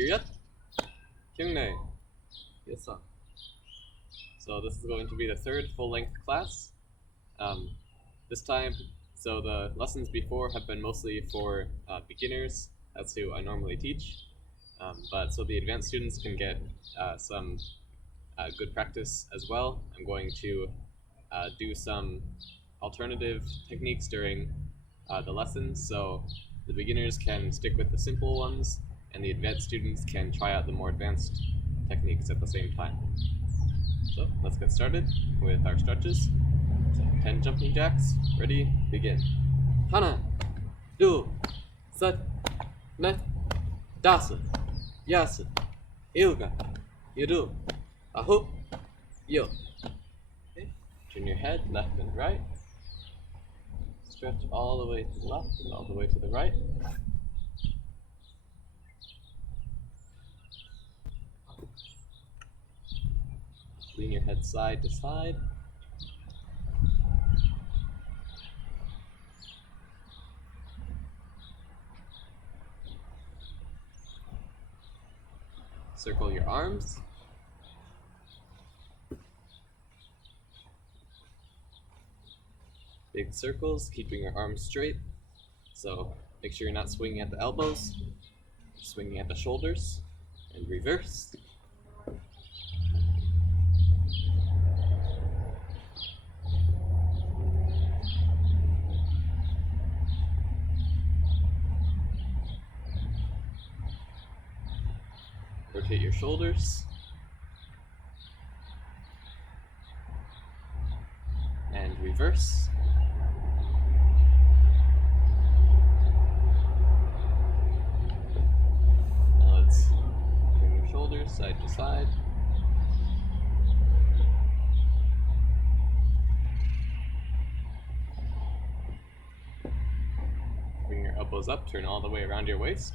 Kiryat, Kyungne, Yesa. So this is going to be the third full-length class. This time, so the lessons before have been mostly for beginners. That's who I normally teach. But so the advanced students can get some good practice as well. I'm going to do some alternative techniques during the lessons, so the beginners can stick with the simple ones, and the advanced students can try out the more advanced techniques at the same time. So let's get started with our stretches. So 10 jumping jacks. Ready? Begin. Hana, do, set, net, das, yas, ilga, yudu, ahu, yo. Okay. Turn your head left and right. Stretch all the way to the left and all the way to the right. Lean your head side to side. Circle your arms. Big circles, keeping your arms straight. So make sure you're not swinging at the elbows, swinging at the shoulders, and reverse. Rotate your shoulders. And reverse. Now let's turn your shoulders side to side. Bring your elbows up, turn all the way around your waist.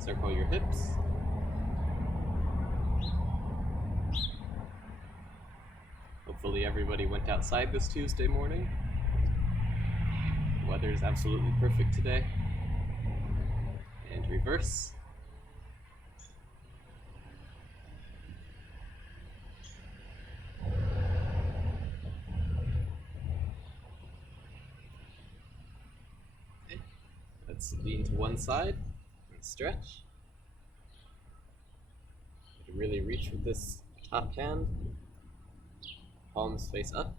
Circle your hips. Hopefully everybody went outside this Tuesday morning. The weather is absolutely perfect today. And reverse. Okay. Let's lean to one side. Stretch. You can really reach with this top hand. Palms face up.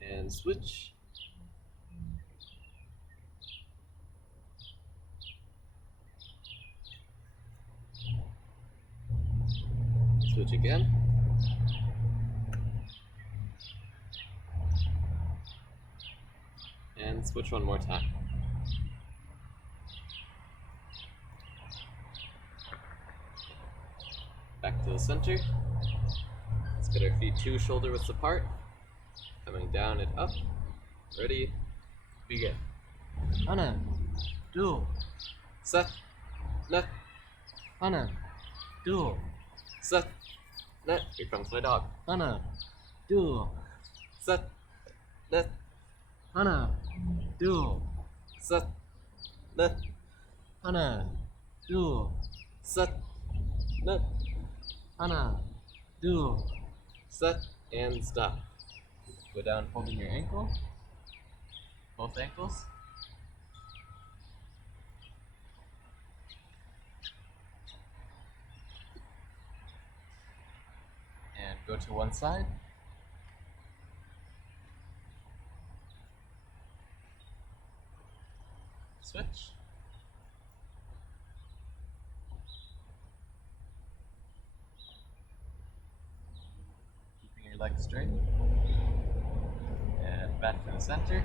And switch. Switch again. And switch one more time. Back to the center. Let's get our feet 2 shoulder widths apart. Coming down and up. Ready? Begin. Hana, do, Set. Net. Hana, do, Set. Net. Here comes my dog. Hana, do, Set. Net. Hana, do, Set. Net. Hana, do, Set. Net. Hana, do, Set. And stop. Go down holding your ankle. Both ankles. And go to one side. Switch. Keeping your legs straight. And back to the center.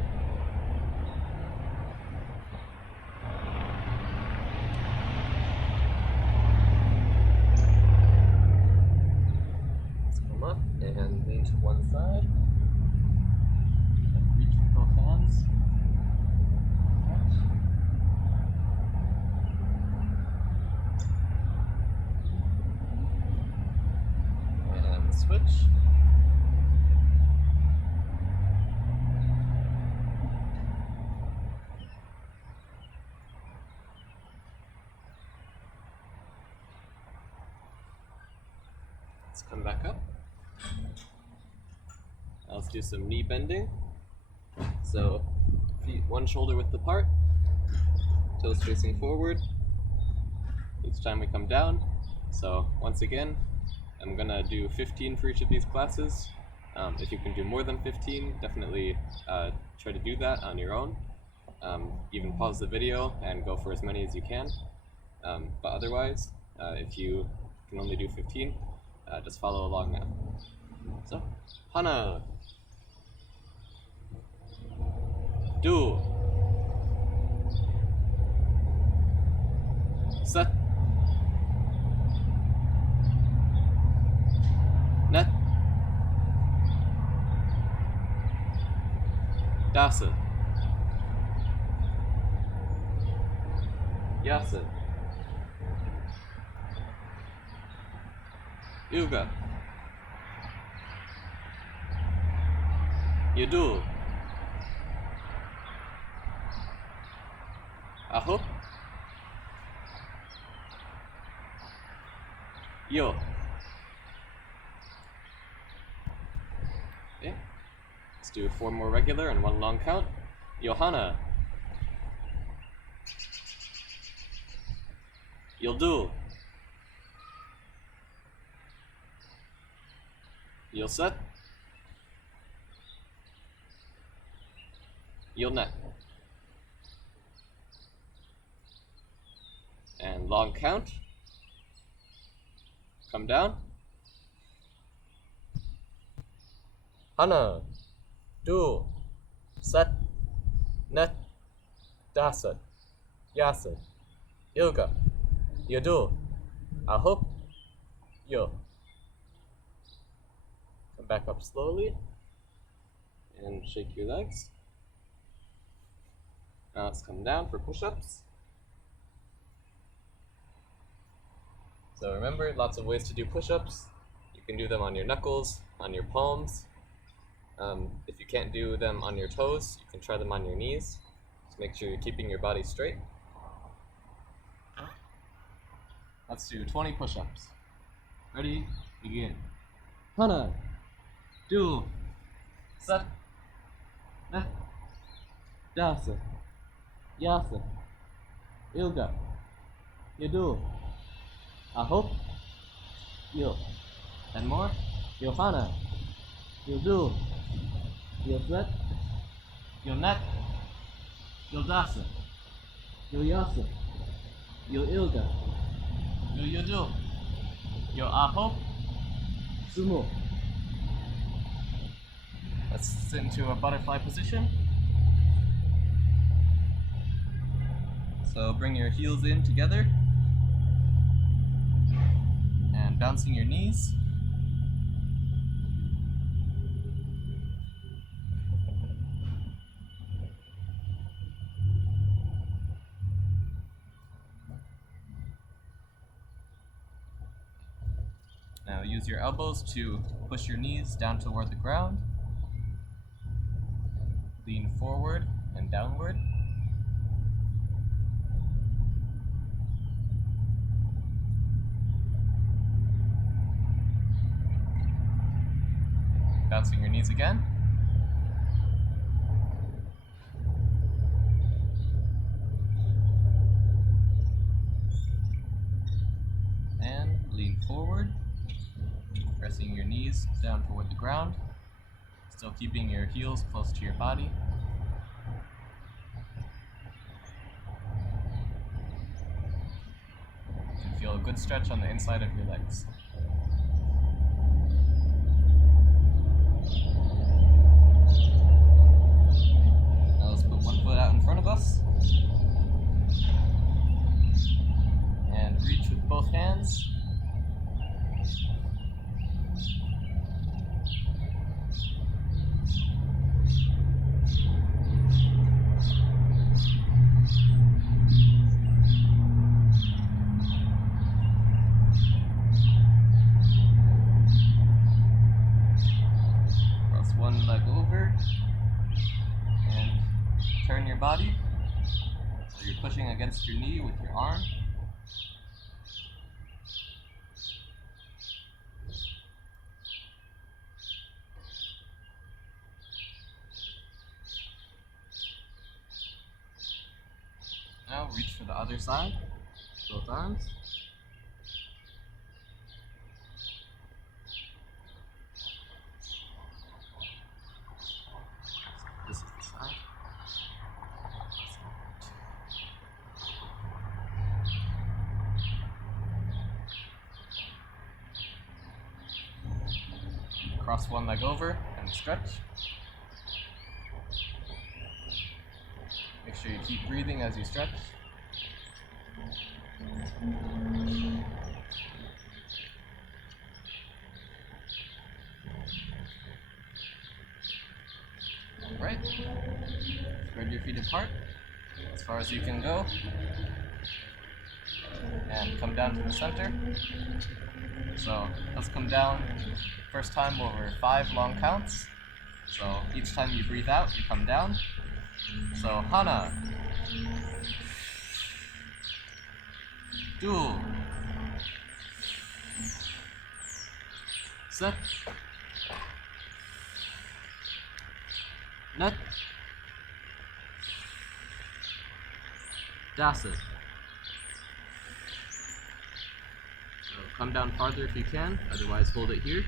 Let's come up and lean to one side. come back up. Now let's do some knee bending. So feet one shoulder width apart, toes facing forward. Each time we come down. So once again, I'm gonna do 15 for each of these classes. If you can do more than 15, definitely try to do that on your own. Even pause the video and go for as many as you can. But otherwise, if you can only do 15, just follow along now. So, Hana, do, set, net, dasa, yasa, yuga, yudu, aho, yo. Okay. Let's do 4 more regular and 1 long count. Johanna. You'll do. You'll set. You'll net. And long count. Come down. Hana, do, set, net, dasa, yasa, yoga, yodu, ahop, yo. Come back up slowly and shake your legs. Now let's come down for push-ups. So remember, lots of ways to do push-ups. You can do them on your knuckles, on your palms. If you can't do them on your toes, you can try them on your knees. Just make sure you're keeping your body straight. Let's do 20 push-ups. Ready? Begin. Hana, do, Set. net, dasa, yasa, yoga, yodu, ahop, yo. And more. Johanna, yodu, yoset, Yonet. yodasa, yoyasa, yoilga, Yoyodu. Yo ahop. sumo. Let's sit into a butterfly position. So bring your heels in together. And bouncing your knees. Now use your elbows to push your knees down toward the ground. Lean forward and downward. Bouncing your knees again. And lean forward. Pressing your knees down toward the ground. Still keeping your heels close to your body. You can feel a good stretch on the inside of your legs. Now let's put one foot out in front of us. And reach with both hands. Cross one leg over and turn your body. So you're pushing against your knee with your arm. other side, both arms. This is the side. Cross one leg over and stretch. Make sure you keep breathing as you stretch. Alright. Spread your feet apart as far as you can go. And come down to the center. So let's come down first time over 5 long counts. So each time you breathe out, you come down. So hana, du, set, net, dasse. So come down farther if you can, otherwise hold it here.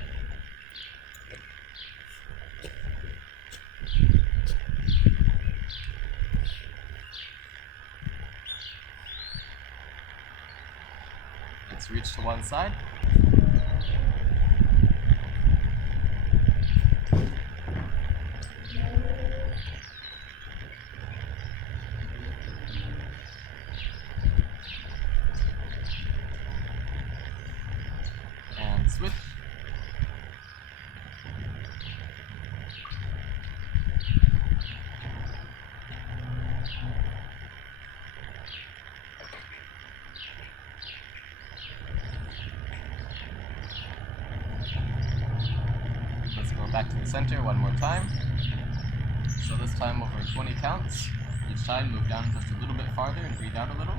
Let's reach to one side. And switch. Let's go back to the center one more time. So this time over 20 counts. Each time move down just a little bit farther and breathe out a little.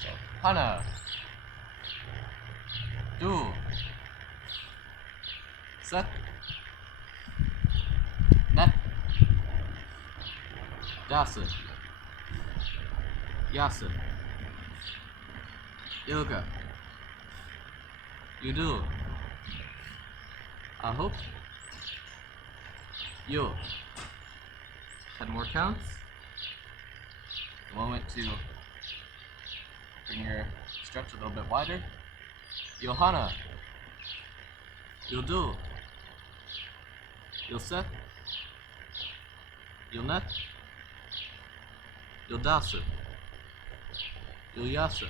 So hana, du, set, net, dasse, yasse, ilga, you do, I hope, yo. 10 more counts. A moment to bring your stretch a little bit wider. Johanna, you'll do, you'll set, you'll net, you'll dasse, you'll yasse,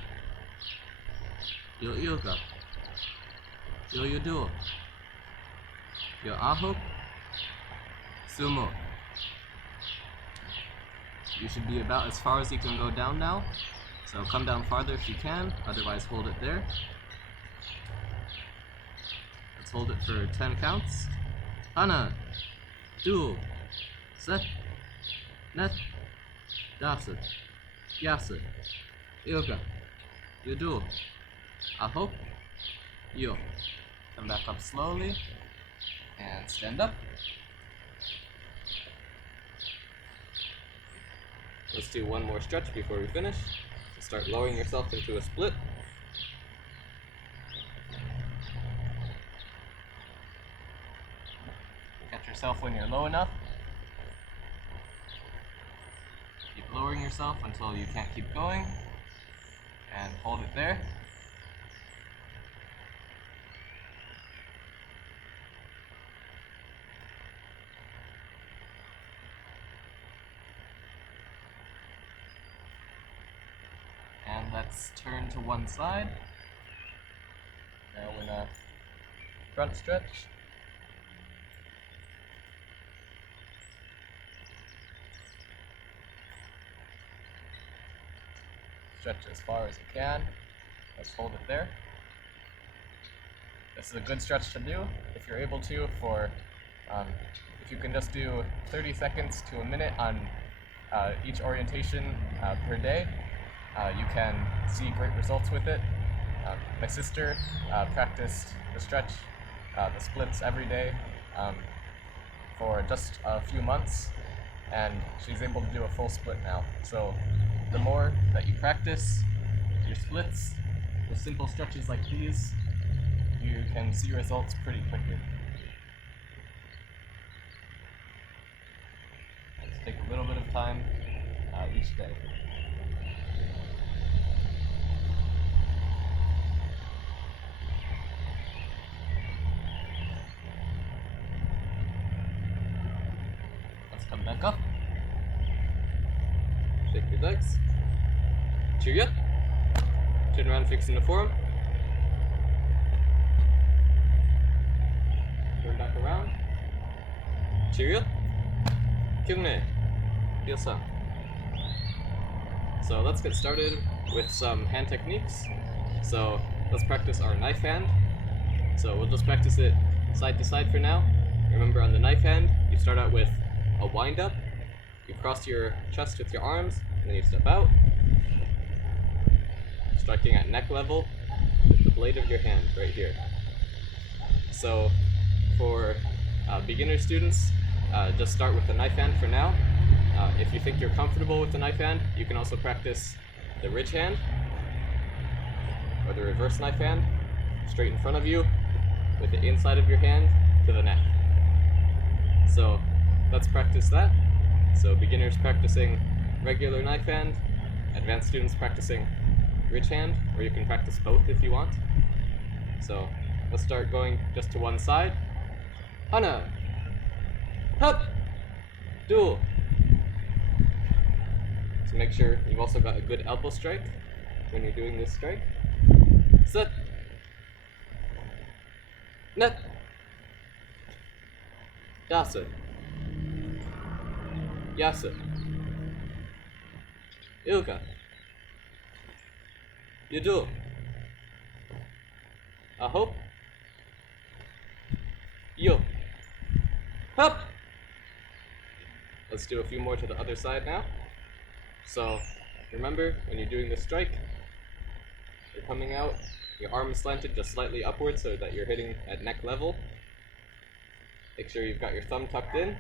you'll ilga, you'll do, you'll aho, sumo. You should be about as far as you can go down now, so come down farther if you can, otherwise hold it there. Let's hold it for 10 counts. Hana, du, set, net, dasse, yasse, ilga, yudu, aho, yo. Come back up slowly, and stand up. Let's do one more stretch before we finish. Start lowering yourself into a split. Catch yourself when you're low enough. Keep lowering yourself until you can't keep going. And hold it there. And let's turn to one side. Now in a front stretch. Stretch as far as you can. Let's hold it there. This is a good stretch to do if you're able to for, if you can just do 30 seconds to a minute on each orientation per day. You can see great results with it. My sister practiced the stretch, the splits every day for just a few months, and she's able to do a full split now. So the more that you practice your splits with simple stretches like these, you can see results pretty quickly. Just take a little bit of time each day. Let's come back up. Shake your legs. Cheerio. Turn around, fixing the forearm. Turn back around. Cheerio. Kyungne. Yosa. So let's get started with some hand techniques. So let's practice our knife hand. So we'll just practice it side to side for now. Remember, on the knife hand, you start out with a wind up. You cross your chest with your arms, and then you step out, striking at neck level with the blade of your hand right here. So for beginner students, just start with the knife hand for now. If you think you're comfortable with the knife hand, you can also practice the Ridgehand or the reverse knife hand, straight in front of you with the inside of your hand to the neck. So let's practice that. So beginners practicing regular knife hand, advanced students practicing Ridgehand, or you can practice both if you want. So let's start going just to one side. Hana, hup, dual. So make sure you've also got a good elbow strike when you're doing this strike. Set, net, dasa, yasa, ilka, yudu, aho, yo, hup. Let's do a few more to the other side now. So remember, when you're doing this strike, you're coming out, your arm is slanted just slightly upwards so that you're hitting at neck level. Make sure you've got your thumb tucked in.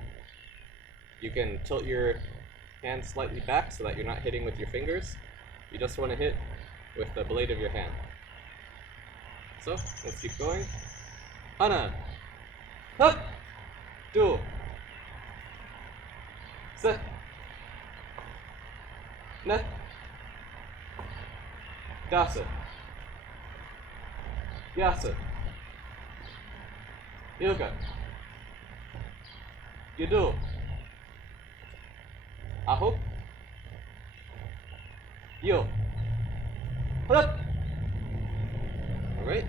You can tilt your hand slightly back so that you're not hitting with your fingers. You just want to hit with the blade of your hand. So let's keep going. Hana, hup, dual, set, net, dasa, yasa, ilka, yudu, aho, yo, hup. Alright,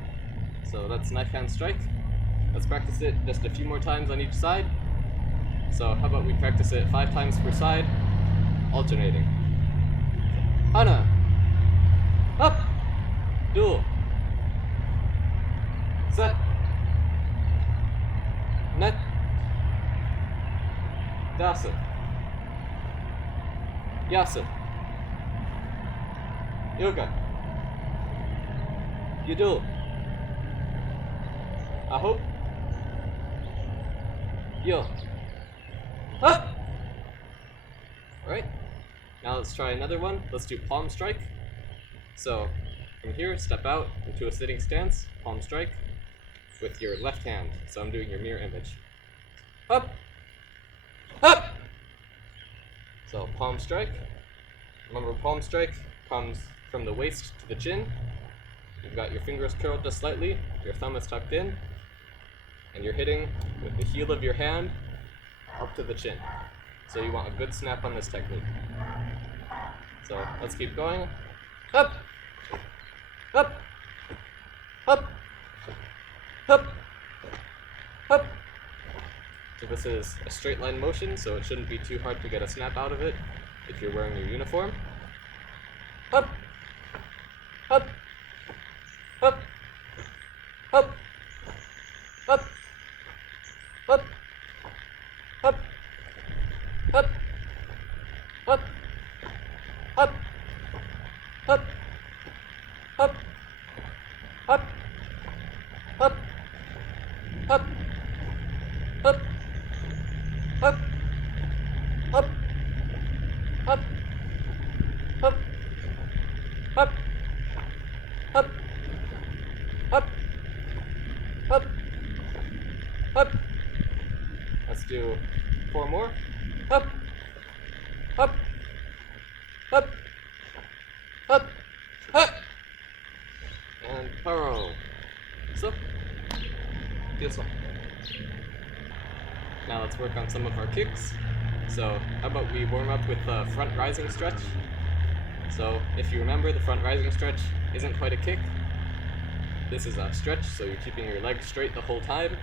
so that's knife hand strike. Let's practice it just a few more times on each side. So how about we practice it 5 times per side, alternating. Hana, up, dual, set, net, dasa, yasa, yoga, yudu, aho, yo, up. Alright, now let's try another one. Let's do palm strike. So from here, step out into a sitting stance, palm strike with your left hand. So I'm doing your mirror image. Up, up. So palm strike. Remember, palm strike comes from the waist to the chin. You've got your fingers curled just slightly, your thumb is tucked in, and you're hitting with the heel of your hand up to the chin. So you want a good snap on this technique. So let's keep going. Up, up, up, up, up. So this is a straight line motion, so it shouldn't be too hard to get a snap out of it if you're wearing your uniform. Up, up, up, up, up, up, up, up, up, up, up, up, up, up, up, up, up, up, up, up, let's do 4 more. Up, up, up, up, up, and paro. So, eso. Now let's work on some of our kicks. So, how about we warm up with the front rising stretch? So, if you remember, the front rising stretch isn't quite a kick. This is a stretch, so you're keeping your legs straight the whole time.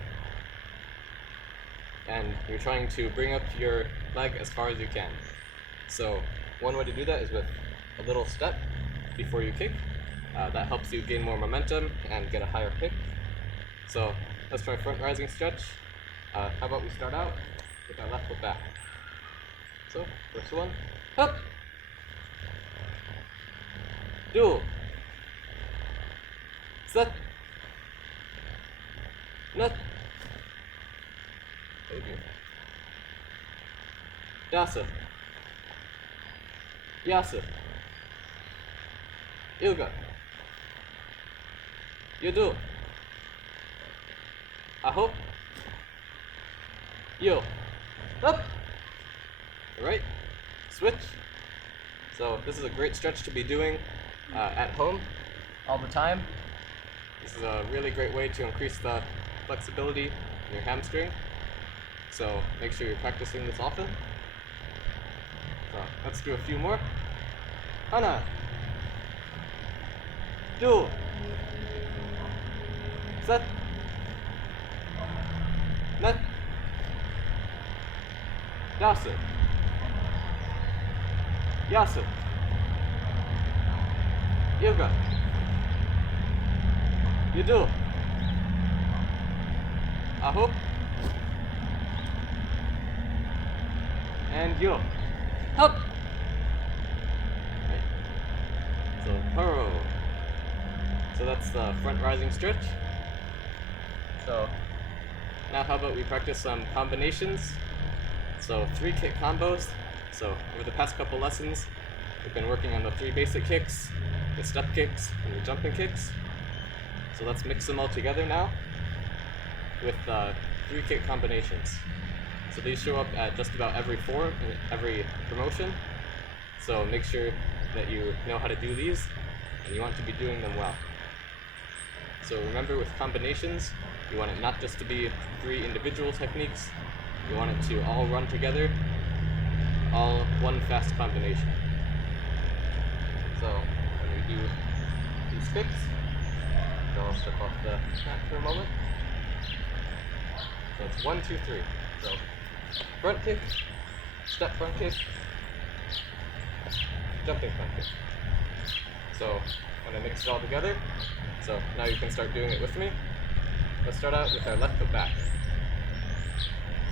And you're trying to bring up your leg as far as you can. So, one way to do that is with a little step before you kick. That helps you gain more momentum and get a higher kick. So, let's try front rising stretch. How about we start out with our left foot back. So, first one, up, do, set, net, yasa, yasa, ilga, yudu, aho, yo, up. Alright, switch. So this is a great stretch to be doing at home all the time. This is a really great way to increase the flexibility in your hamstring. So make sure you're practicing this often. So let's do a few more. Hana, do, set, net, yasa, yasa, yoga, yudu, aho, and yo, up. Right. So paro. So that's the front rising stretch. So now how about we practice some combinations? So 3 kick combos. So over the past couple lessons, we've been working on the 3 basic kicks, the step kicks, and the jumping kicks. So let's mix them all together now with 3 kick combinations. So these show up at just about every form in every promotion. So make sure that you know how to do these and you want to be doing them well. So remember, with combinations, you want it not just to be 3 individual techniques, you want it to all run together, all one fast combination. So when we do these kicks, I'll step off the mat for a moment. So it's 1, 2, 3. So front kick, step front kick, jumping front kick. So when I mix it all together, so now you can start doing it with me. Let's start out with our left foot back.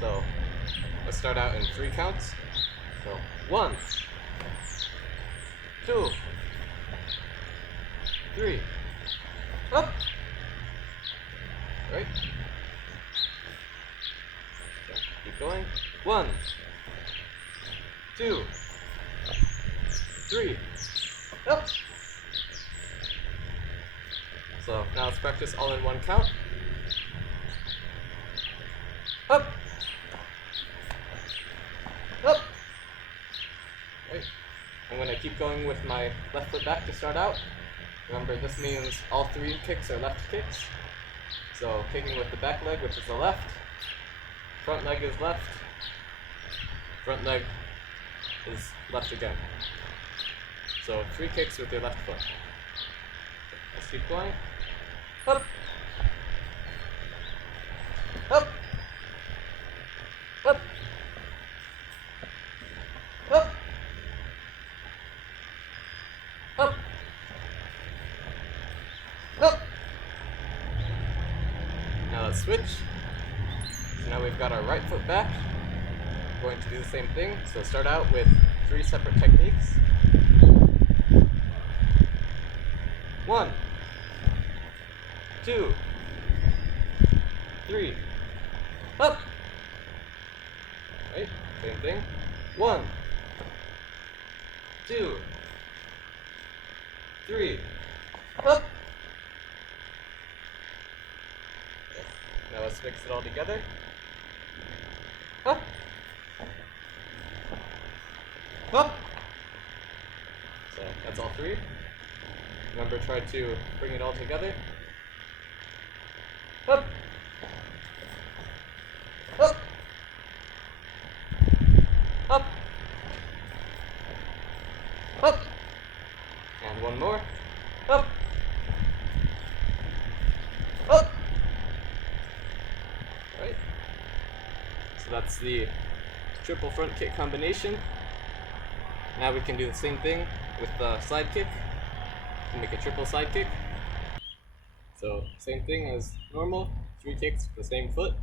So let's start out in 3 counts. So 1, 2, 3, up. Right. So keep going. 1, 2, 3, up. So now let's practice all in 1 count. Up. Up. Right. I'm going to keep going with my left foot back to start out. Remember, this means all 3 kicks are left kicks. So kicking with the back leg, which is the left. Front leg is left. Front leg is left again. So 3 kicks with your left foot. Let's keep going. Up. Up. Up. Up. Up. Up. Now let's switch. So now we've got our right foot back. We're going to do the same thing. So start out with 3 separate techniques. 1, 2, 3, up. Right, same thing. 1, 2, 3, up. Now let's mix it all together. Up. So that's all three. Remember, try to bring it all together. Up. Up. Up. Up. And one more. Up. Up. Right. So that's the triple front kick combination. Now we can do the same thing with the side kick. We can make a triple side kick. So same thing as normal, 3 kicks with the same foot.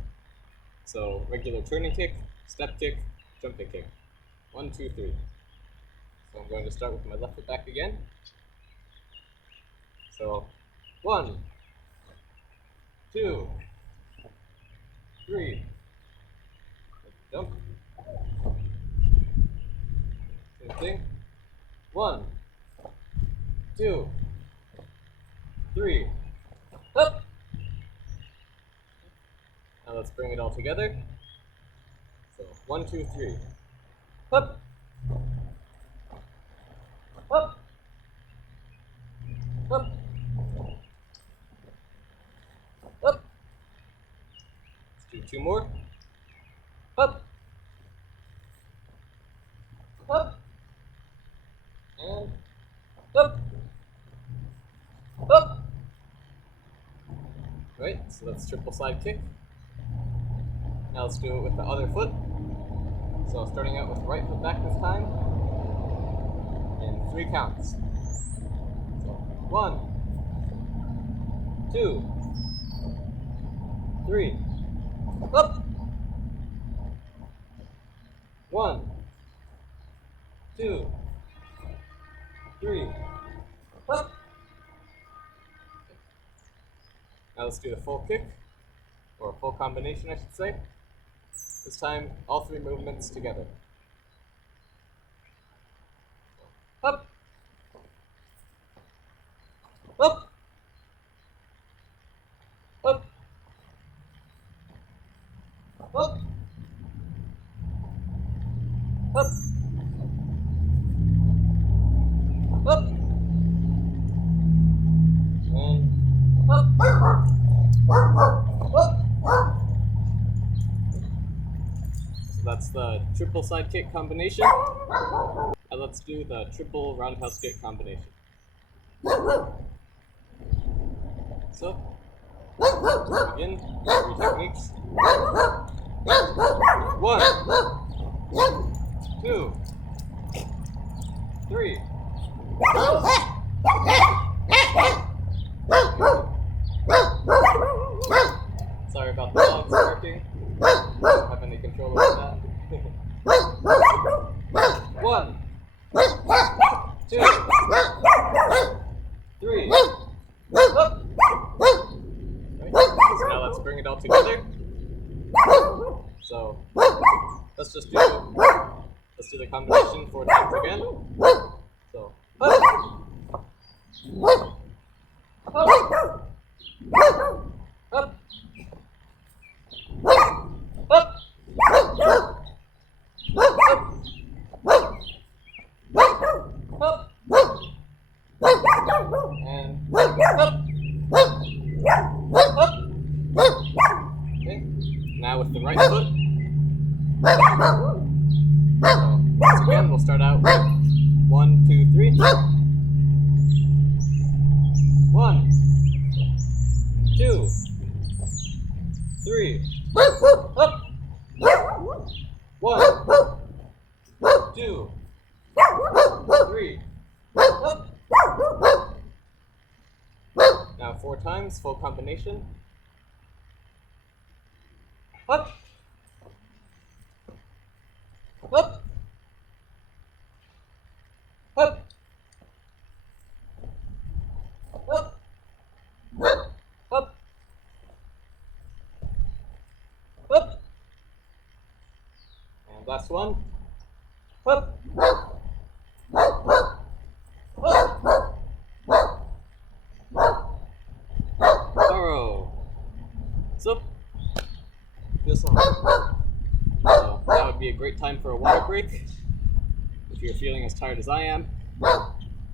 So regular turning kick, step kick, jumping kick. 1, 2, 3. So I'm going to start with my left foot back again. So 1, 2, 3. Jump. Same thing. 1, 2, 3. Up. Now let's bring it all together. So 1, 2, 3. Up. Up. Up. Up. Let's do 2 more. Up. Up. And up. Up. Right, so that's triple side kick. Now let's do it with the other foot. So starting out with right foot back this time. In 3 counts. So 1, 2, 3. Up. 1, 2, 3. Up. Now let's do the full kick, or full combination I should say. This time, all 3 movements together. Up. Up. Up. Up. Up. Up. And up. Up. So that's the triple side kick combination. Now let's do the triple roundhouse kick combination. So, begin 3 techniques. 1, 2, 3. Sorry about the dogs barking. Don't have any control over that. 1, 2, 3. Up. Right. So now let's bring it all together. So let's do the combination 4 times again. So up. Up. Up. Up. Up. And up. Up. Okay. Now with the right foot. So once again, we'll start out with 1, 2, 3. 1, 2, 3. Up. 1, 2, 3. Up. Now 4 times, full combination. Up. Up. Up. Up. Up. Up. And last one. Up. Thorough. So, this one. So that would be a great time for a water break. if you're feeling as tired as I am,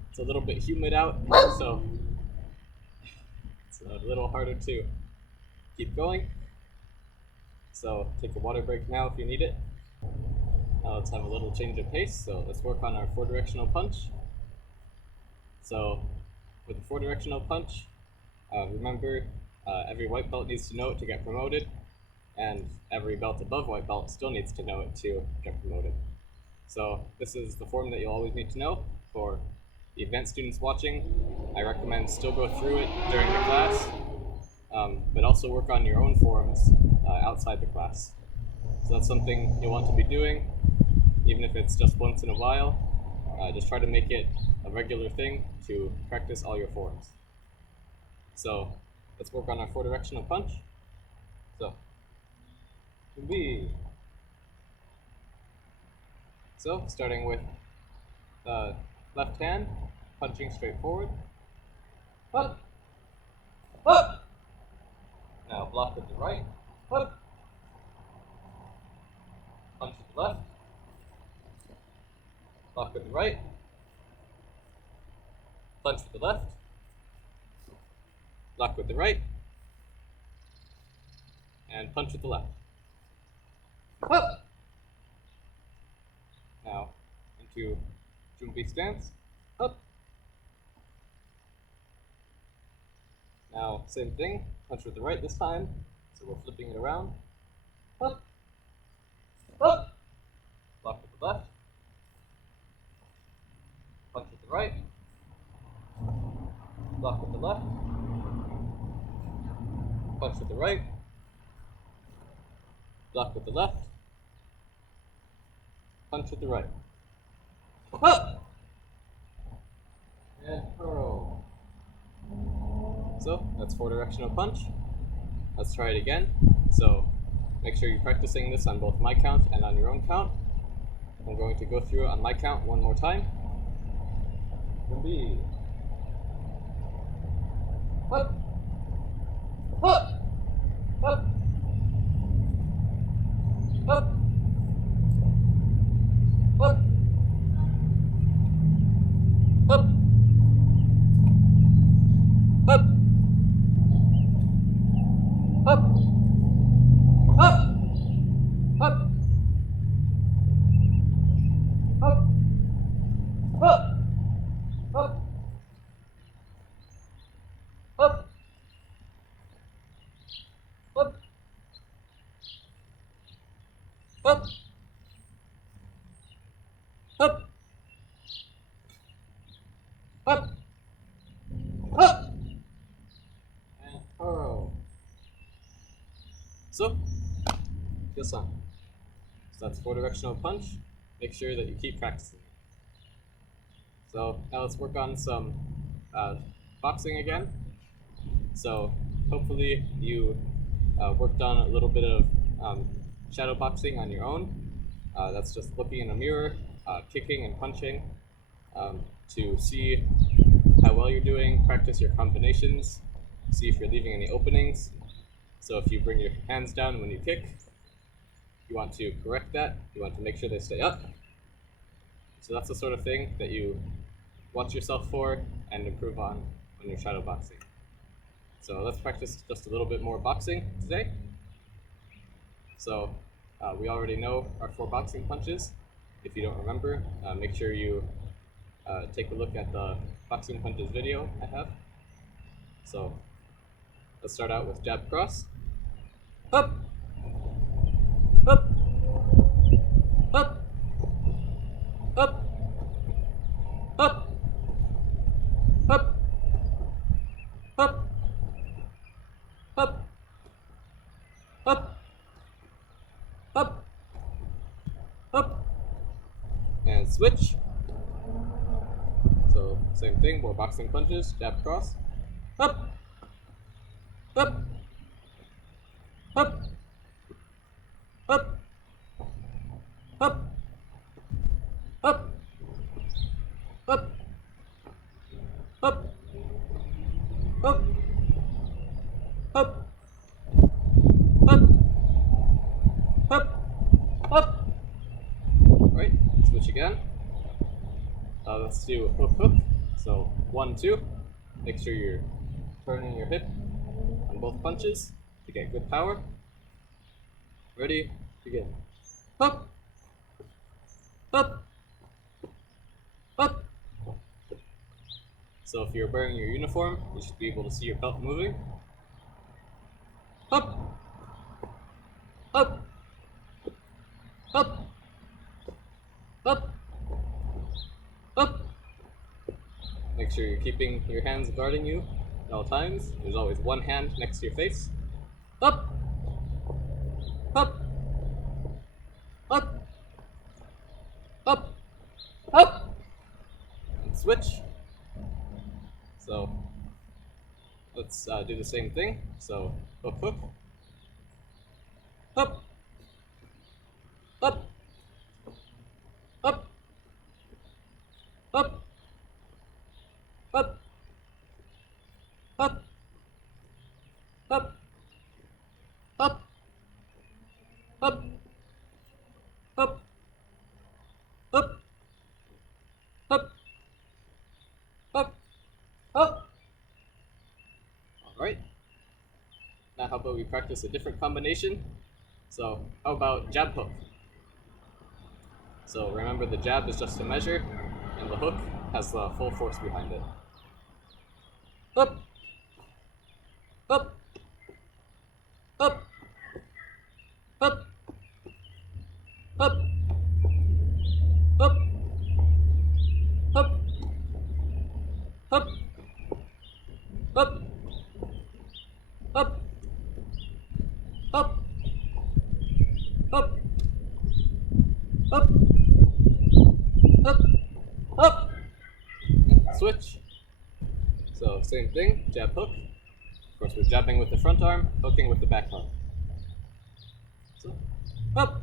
it's a little bit humid out, so it's a little harder to keep going. So take a water break now if you need it. Now let's have a little change of pace. So let's work on our four-directional punch. So with the four-directional punch, remember every white belt needs to know it to get promoted, and every belt above white belt still needs to know it to get promoted. So this is the form that you'll always need to know. For the advanced students watching, I recommend still go through it during the class, but also work on your own forms outside the class. So that's something you'll want to be doing, even if it's just once in a while. Just try to make it a regular thing to practice all your forms. So let's work on our four-directional punch. So, B. So starting with the left hand, punching straight forward. Up. Up. Now block with the right. Up. Punch with the left. Block with the right. Punch with the left. Block with the right. And punch with the left. Up. Now into Jumpy stance. Up. Now same thing. Punch with the right this time. So we're flipping it around. Up. Up. Block with the left. Punch with the right. Block with the left. Punch with the right. Block with the left. Punch with the right. Up! And hurl. So that's four-directional punch. Let's try it again. So make sure you're practicing this on both my count and on your own count. I'm going to go through it on my count one more time. B. Up. Up. Up. Up. Up. Up. Up. Up. Up. Up. Up. Up. Up. Up. Up. Up. Up. Up. Up. And hurl. So, feel some. So that's four-directional punch. Make sure that you keep practicing. So now let's work on some boxing again. So hopefully you worked on a little bit of shadow boxing on your own. That's just looking in a mirror, kicking and punching to see how well you're doing, practice your combinations, see if you're leaving any openings. So if you bring your hands down when you kick, you want to correct that. You want to make sure they stay up. So that's the sort of thing that you watch yourself for and improve on when you're shadow boxing. So let's practice just a little bit more boxing today. So we already know our four boxing punches. If you don't remember, make sure you take a look at the boxing punches video I have. So let's start out with jab cross. Up. Up. Up. Up. Up. Up. Up. Up. Up. Up. Up. And switch. So same thing, more boxing punches, jab cross. Up. Up. Up. Up. Up. Up. Up. Up. Up. Up. Up. Up. Up. Right, switch again. Let's do hook hook. So 1, 2. Make sure you're turning your hip on both punches to get good power. Ready? Begin. Hook. Hook. Hook. So if you're wearing your uniform, you should be able to see your belt moving. Up, up, up, up, up. Make sure you're keeping your hands guarding you at all times. There's always one hand next to your face. Up, up, up, up, up. And switch. So let's do the same thing. So hook hook. Up, up, up, up, up, up, up, up, up, up, up, up, up, up. Alright. Now how about we practice a different combination? So how about jab hook? So remember the jab is just a measure, and the hook has the full force behind it. Up, up, up, up, up, up, up, up, up, up, up, up, up, up, up. Switch. So same thing, jab hook. Of course we're jabbing with the front arm, hooking with the back arm. So up,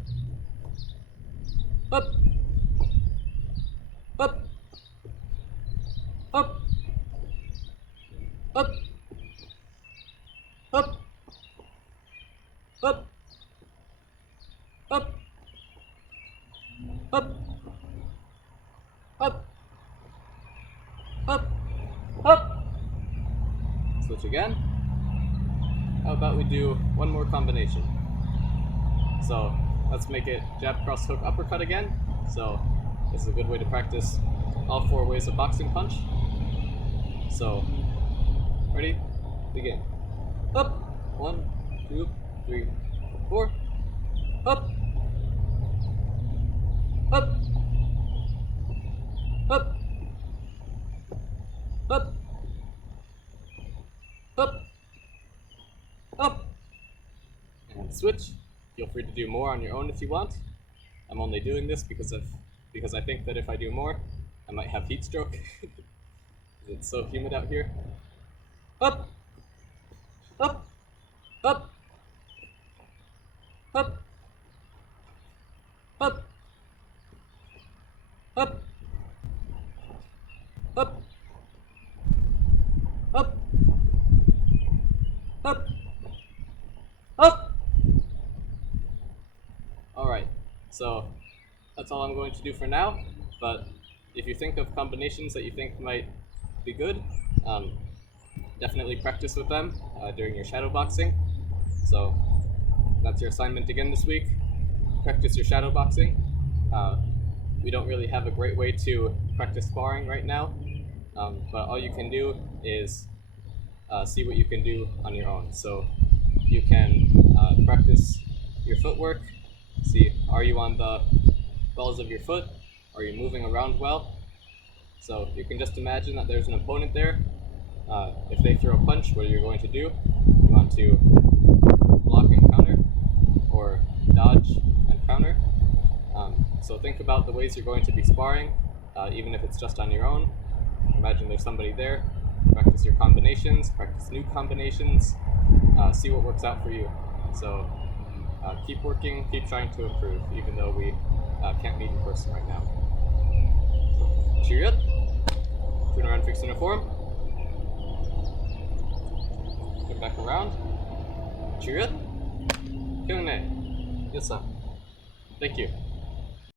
up, up, up, up, up, up, up, up, up, up, up. Switch again. How about we do one more combination? So let's make it jab, cross, hook, uppercut again. So this is a good way to practice all 4 ways of boxing punch. So ready? Begin. Up. 1, 2, 3, 4. Up. Up. Up. Up. Up. Up. And switch. Feel free to do more on your own if you want. I'm only doing this because I think that if I do more, I might have heat stroke. It's so humid out here. Up. Up. Up. Up. Up. Up. Up. Up. Up. Up. Alright, so that's all I'm going to do for now, but if you think of combinations that you think might be good, definitely practice with them during your shadow boxing. So that's your assignment again this week. Practice your shadow boxing. We don't really have a great way to practice sparring right now, but all you can do is see what you can do on your own. So you can practice your footwork, see are you on the balls of your foot, are you moving around well. So you can just imagine that there's an opponent there. If they throw a punch, what you're going to do, you want to block and counter, or dodge and counter. So think about the ways you're going to be sparring, even if it's just on your own. Imagine there's somebody there. Practice your combinations, practice new combinations, see what works out for you. So keep working, keep trying to improve, even though we can't meet in person right now. So, cheerio. Turn around, fix uniform. Come back around. Cheerio. Kyungne. Yes, sir. Thank you.